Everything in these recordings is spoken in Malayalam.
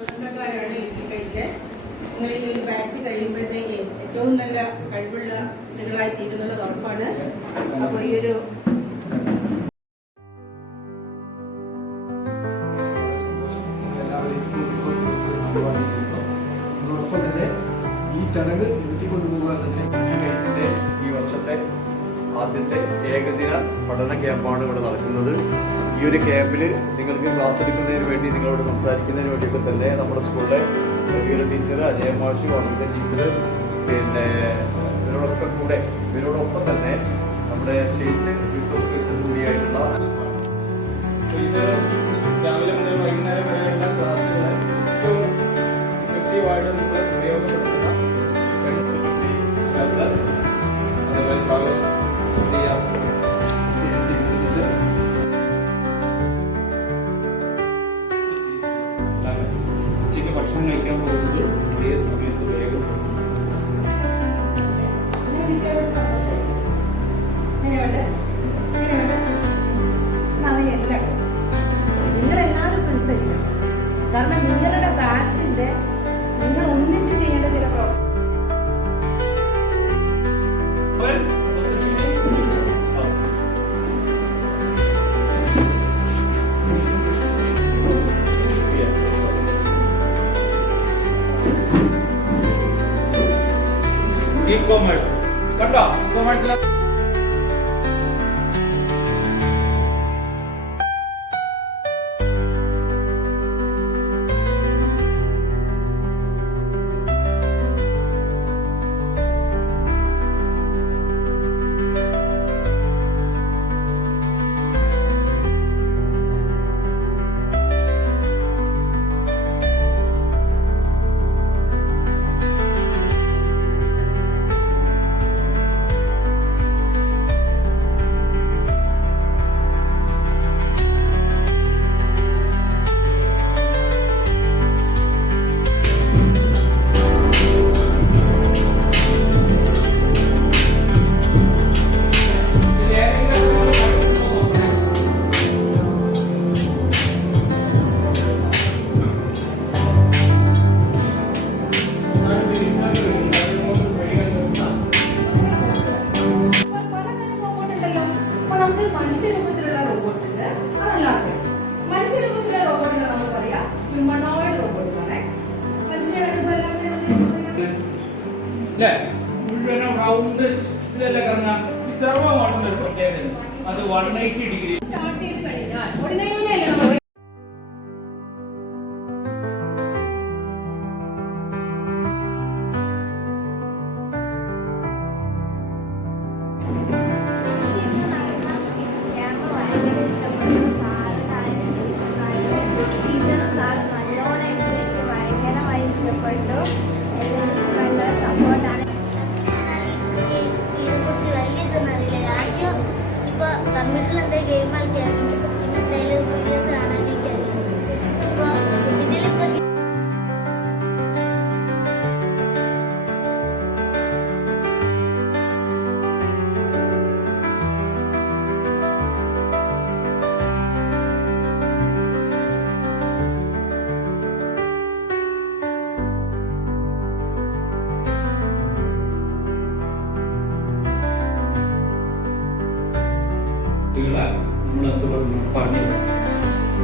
തുടക്കക്കാരാണ് ലിറ്റിൽ നിങ്ങൾ ഈ ഒരു ബാച്ച് കഴിയുമ്പോഴത്തേക്ക് ഏറ്റവും നല്ല കഴിവുള്ള കുട്ടികളായി തീരുന്നുള്ളത് ഉറപ്പാണ്. അപ്പോൾ ഈ ഒരു അതോടൊപ്പം തന്നെ ഈ ചടങ്ങ് നീട്ടിക്കൊണ്ടുപോകുക എന്നതിനെ ഈ വർഷത്തെ ആദ്യത്തെ ഏകദിന പഠന ക്യാമ്പാണ് ഇവിടെ നടക്കുന്നത്. ഈ ഒരു ക്യാമ്പിൽ നിങ്ങൾക്ക് ക്ലാസ് എടുക്കുന്നതിന് വേണ്ടി നിങ്ങളോട് സംസാരിക്കുന്നതിന് വേണ്ടിയൊക്കെ തന്നെ നമ്മുടെ സ്കൂളിലെ വീര ടീച്ചർ, അജയ മാഷി, അമിത ടീച്ചർ, പിന്നെ ഇവരോടൊപ്പം തന്നെ നമ്മുടെ സ്റ്റേറ്റ് റിസോഴ്സ് പേഴ്സൺ കൂടിയായിട്ടുള്ള ഇത് രാവിലെ മുതൽ വൈകുന്നേരം വരെയുള്ള ക്ലാസ്സുകൾ ഏറ്റവും ഇഫക്റ്റീവായിട്ട് നിങ്ങൾ ഉപയോഗപ്പെടുത്തുന്ന അതേപോലെ സ്വാഗതം ഉച്ചയ്ക്ക് ഭക്ഷണം കഴിക്കാൻ പോകുന്നത് അതേ സമയത്ത് വേഗം നിങ്ങളെല്ലാവരും ഫ്രണ്ട്സ് ആയിരിക്കണം. കാരണം നിങ്ങളുടെ ബാച്ചിന്റെ നിങ്ങൾ ഒന്നിച്ച് ചെയ്യേണ്ട ചില ഇ-കൊമേഴ്സ് കണ്ടോ? ഇ-കൊമേഴ്സിലെ മനുഷ്യരൂപത്തിലുള്ള റോബോട്ട് ഉണ്ട്. അതല്ലാതെ മനുഷ്യരൂപത്തിലുള്ള റോബോട്ടിനെ നമ്മൾ പറയാം ഹ്യൂമനോയിഡ് റോബോട്ടാണ്. മുഴുവനും റൗണ്ട് ഇതിലല്ലേ കറങ്ങാം. ഈ സെർവോ മോഡലിന്റെ ഒരു പ്രത്യേകത അത് 180 ഡിഗ്രി സ്റ്റാർട്ട് ചെയ്ത് കഴിഞ്ഞാൽ ഒടിനേങ്ങനെയല്ലേ നമ്മൾ കമ്പ്യൂട്ടറിൽ എന്താ ഗെയിം കളിക്കാൻ പിന്നെ എന്തെങ്കിലും വീഡിയോസ് കാണാനൊക്കെ അപ്പോൾ ഇതിലിപ്പോൾ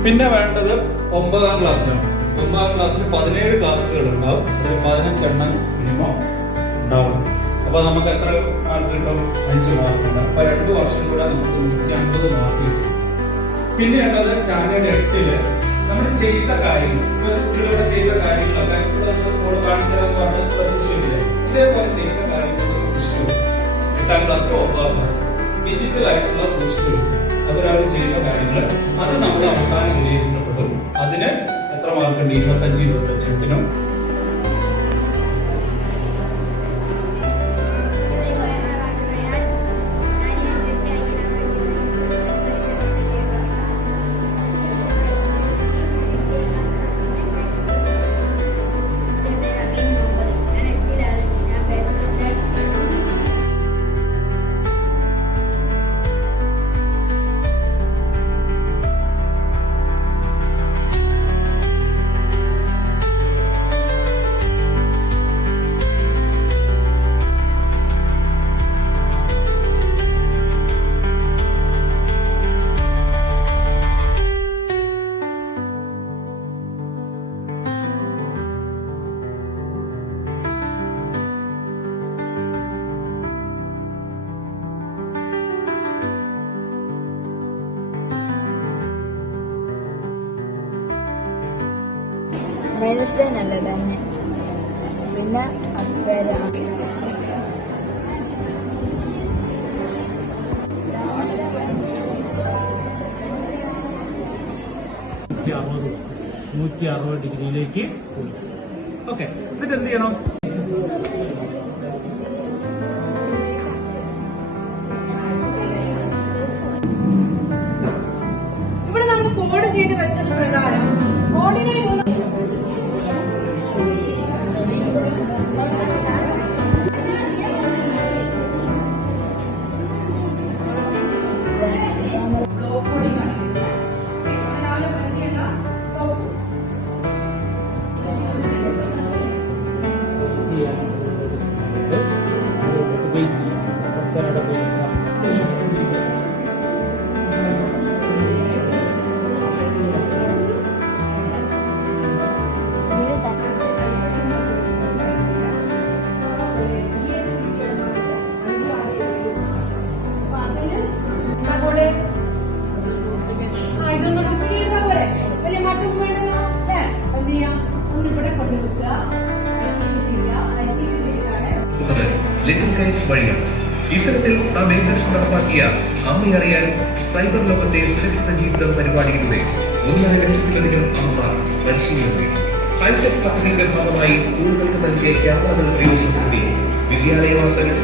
പിന്നെ വേണ്ടത് 9ാം ക്ലാസ്സിലാണ്. 9ാം ക്ലാസ്സിൽ 17 ക്ലാസ്സുകൾ ഉണ്ടാവും. അതിൽ 15 എണ്ണം മിനിമം ഉണ്ടാവും. അപ്പൊ നമുക്ക് എത്ര മാർക്ക് കിട്ടും? 5 മാർക്കുണ്ട്. അപ്പൊ 2 വർഷം കൂടെ നമുക്ക് 150 മാർക്ക് കിട്ടും. പിന്നെ ഉള്ളത് സ്റ്റാൻഡേർഡ് 8ല് നമ്മൾ ചെയ്ത കാര്യങ്ങൾ, കുട്ടികളുടെ ചെയ്ത കാര്യങ്ങളൊക്കെ കാണിച്ചതെന്ന് പറഞ്ഞ് സൂക്ഷിച്ചില്ലേ, ഇതേപോലെ ചെയ്ത കാര്യങ്ങൾ സൂക്ഷിച്ചു. 8ാം ക്ലാസ്സിലോ 9ാം ക്ലാസ്സിലോ ഡിജിറ്റൽ ആയിട്ടുള്ള സൂക്ഷിച്ചു. അവരവർ ചെയ്ത കാര്യങ്ങൾ അത് നമ്മൾ അവസാനം വിലയിരുത്തപ്പെടും. അതിന് എത്ര മാർക്കുണ്ട്? 25, 25 വെനസ്ഡേ നല്ലത് തന്നെ. പിന്നെ വേറെ നൂറ്റി 160 ഡിഗ്രിയിലേക്ക് പോയി. ഓക്കെ, എന്നിട്ട് എന്ത് ചെയ്യണം? ഇവിടെ നമ്മൾ കോഡ് ചെയ്ത് വെച്ചത് പ്രകാരം ഓർഡിനറി ഇതൊന്ന് കുപ്പി ചെയ്താൽ പോരെ, വലിയ മാറ്റം വേണ്ടല്ലോ. എന്ത് ചെയ്യാം, ഒന്നിവിടെ കൊണ്ടുവെക്കുക, ലിറ്റിൽ കൈറ്റ്സ് വഴിയാണ്. ഇത്തരത്തിൽ നാം ഏറ്റെടുത്ത് നടപ്പാക്കിയ അമ്മയെ അറിയാൻ സൈബർ ലോകത്തെ സുരക്ഷിത ജീവിതം പരിപാടിയിലൂടെ 1.5 ലക്ഷത്തിലധികം അമ്മമാർ പരിശീലനം നേടി. ഹൈടെക് പദ്ധതിയുടെ ഭാഗമായി സ്കൂളുകൾക്ക് നൽകിയ ക്യാമറകൾ പ്രയോജനപ്പെടുത്തി വിദ്യാലയവാസകൾ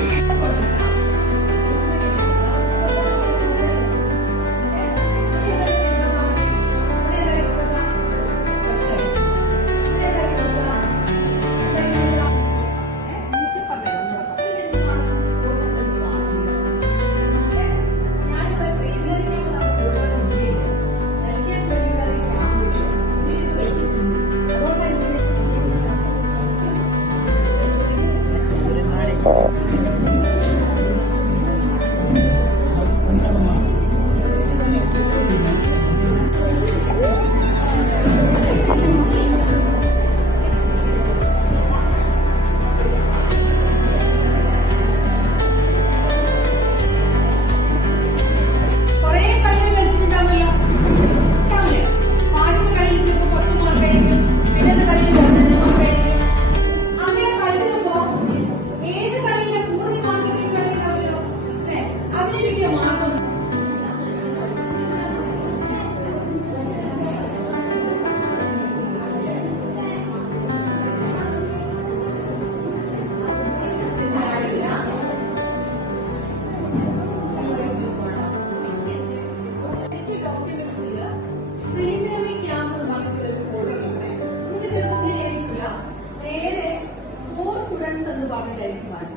എന്ന് പറഞ്ഞിട്ടായിരിക്കും വേണ്ട.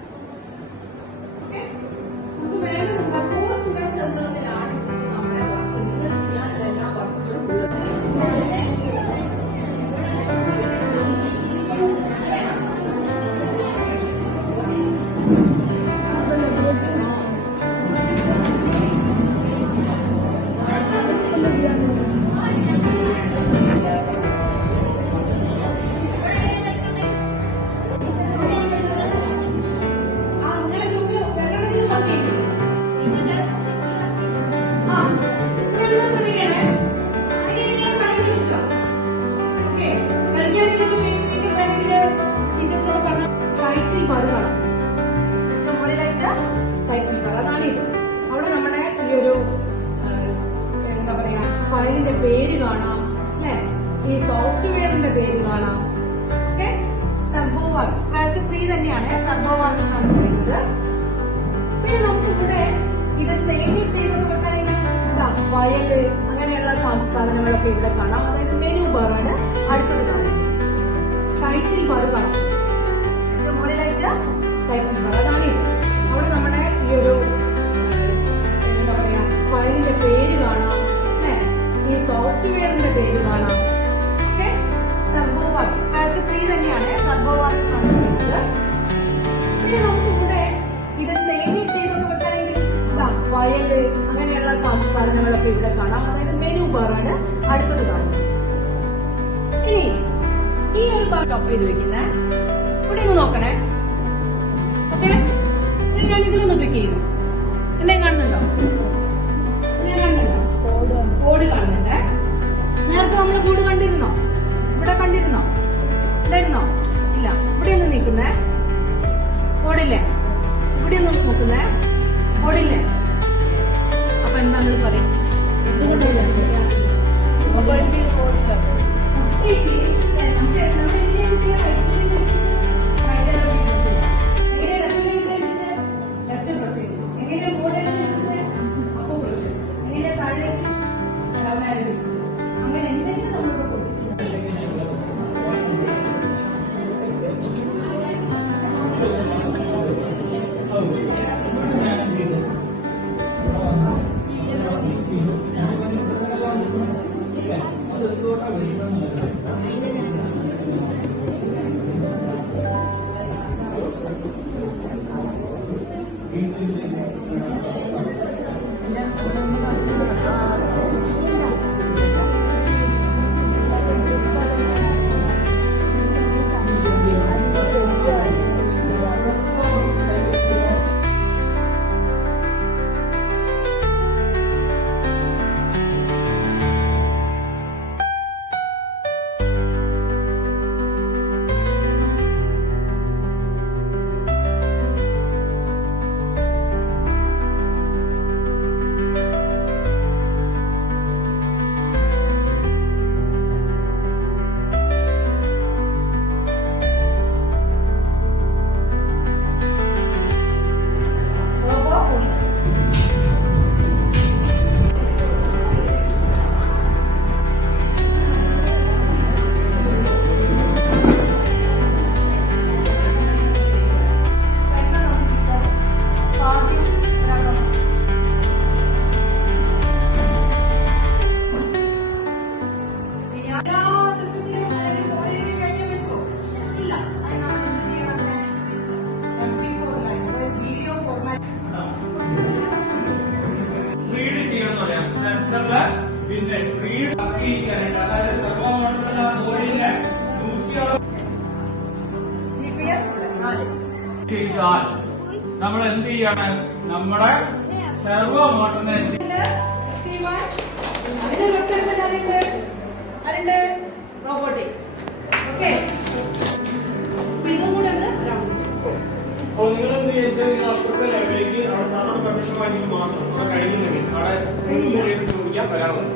നമുക്ക് വേണ്ടത് എന്താ, 4 സ്റ്റുഡൻസ് എന്നതിലാണ് നമ്മുടെ വർക്ക്, നിങ്ങൾ ചെയ്യാനുള്ള എല്ലാ വർക്കുകളും ഉള്ളത്. അതാണ് ഇത്. അവിടെ നമ്മുടെ ഈ ഒരു എന്താ പറയാ ഫയലിന്റെ പേര് കാണാം അല്ലെ, ഈ സോഫ്റ്റ്വെയറിന്റെ പേര് കാണാം. ഓക്കെ, ടർബോവാർ സ്ക്രാച്ച് 3 തന്നെയാണ് ടർബോവാർ എന്നാണ് പറയുന്നത്. പിന്നെ നമുക്ക് ഇവിടെ ഇത് സേവ് ചെയ്തൊക്കെ വെക്കണമെങ്കിൽ ഫയല് അങ്ങനെയുള്ള സാധനങ്ങളൊക്കെ ഇവിടെ കാണാം. അതായത് മെനു ബാറാണ് അടുത്തത് കാണാം. ടൈറ്റിൽ ബാർ കാണാം, മുകളിലായിട്ട് ടൈറ്റിൽ ബാർ. അതാണ് ഇത്. അവിടെ നമ്മുടെ ഈ ഒരു എന്താ പറയാ ഫയലിന്റെ പേര് കാണാം അല്ലെ, ഈ സോഫ്റ്റ്വെയറിന്റെ പേര് കാണാം. ഓക്കെ, ടർബോവാർ സ്ക്രാച്ച് 3 തന്നെയാണ് ടർബോവാർ എന്നാണ് പറയുന്നത്. പിന്നെ നമുക്ക് ഇവിടെ ഇത് സേവ് ചെയ്തൊക്കെ വെക്കണമെങ്കിൽ ഫയല് അങ്ങനെയുള്ള സാധനങ്ങളൊക്കെ ഇവിടെ കാണാം. അതായത് മെനു ബാറാണ് അടുത്തത് കാണുന്നത്. ഇനി ഈ ഒരു ബാർ ടോപ്പ് ചെയ്ത് വെക്കുന്നത് ഇവിടെ ഒന്ന് നോക്കണേ. ഓക്കെ, ഞാൻ ഇതിലൊന്ന് ക്ലിക്ക് ചെയ്തു. എന്തേ കാണുന്നുണ്ടോ? ഞാൻ കാണുന്നുണ്ടോ? കോഡ് കാണുന്നുണ്ട്. നേരത്തെ നമ്മൾ കോഡ് കണ്ടിരുന്നോ? ഇവിടെ കണ്ടിരുന്നോ? നോക്കുന്നേ? ഓടില്ലേ? അപ്പൊ എന്താ നിങ്ങൾ പറയും? കുട്ടിക്ക് നമ്മൾ എങ്ങനെയാ കുട്ടിയെ എങ്ങനെയാ മോഡൽ അപ്പൊ പ്രശ്നം എങ്ങനെയാ താഴെ അങ്ങനെ എന്തെങ്കിലും നമ്മളിവിടെ കൊടുത്തിട്ടുണ്ട്. റീഡ് ചെയ്യണം പറയാം സെൻസറില് പിന്നെ റീഡ് ആക്കിയിരിക്കാനായിട്ട് അതായത് സർവോമോട്ടറുള്ള ബോഡിനെ 160 ചെയ്താൽ നമ്മൾ എന്ത് ചെയ്യാണ്? നമ്മുടെ സെർവോ മോട്ടറിനെ റോബോട്ടിക്സ്. ഓക്കെ, ഇതും കൂടെ അപ്പോൾ നിങ്ങൾ എന്ത് ചെയ്താൽ നിങ്ങൾ അപ്പുറത്തെ ലെവലിലേക്ക് അവിടെ സാധാരണ പെർമിഷൻ വാങ്ങിയിട്ട് മാത്രം അവിടെ കഴിയുന്നുണ്ടെങ്കിൽ അവിടെ ചോദിക്കാൻ വരാവുന്നത്.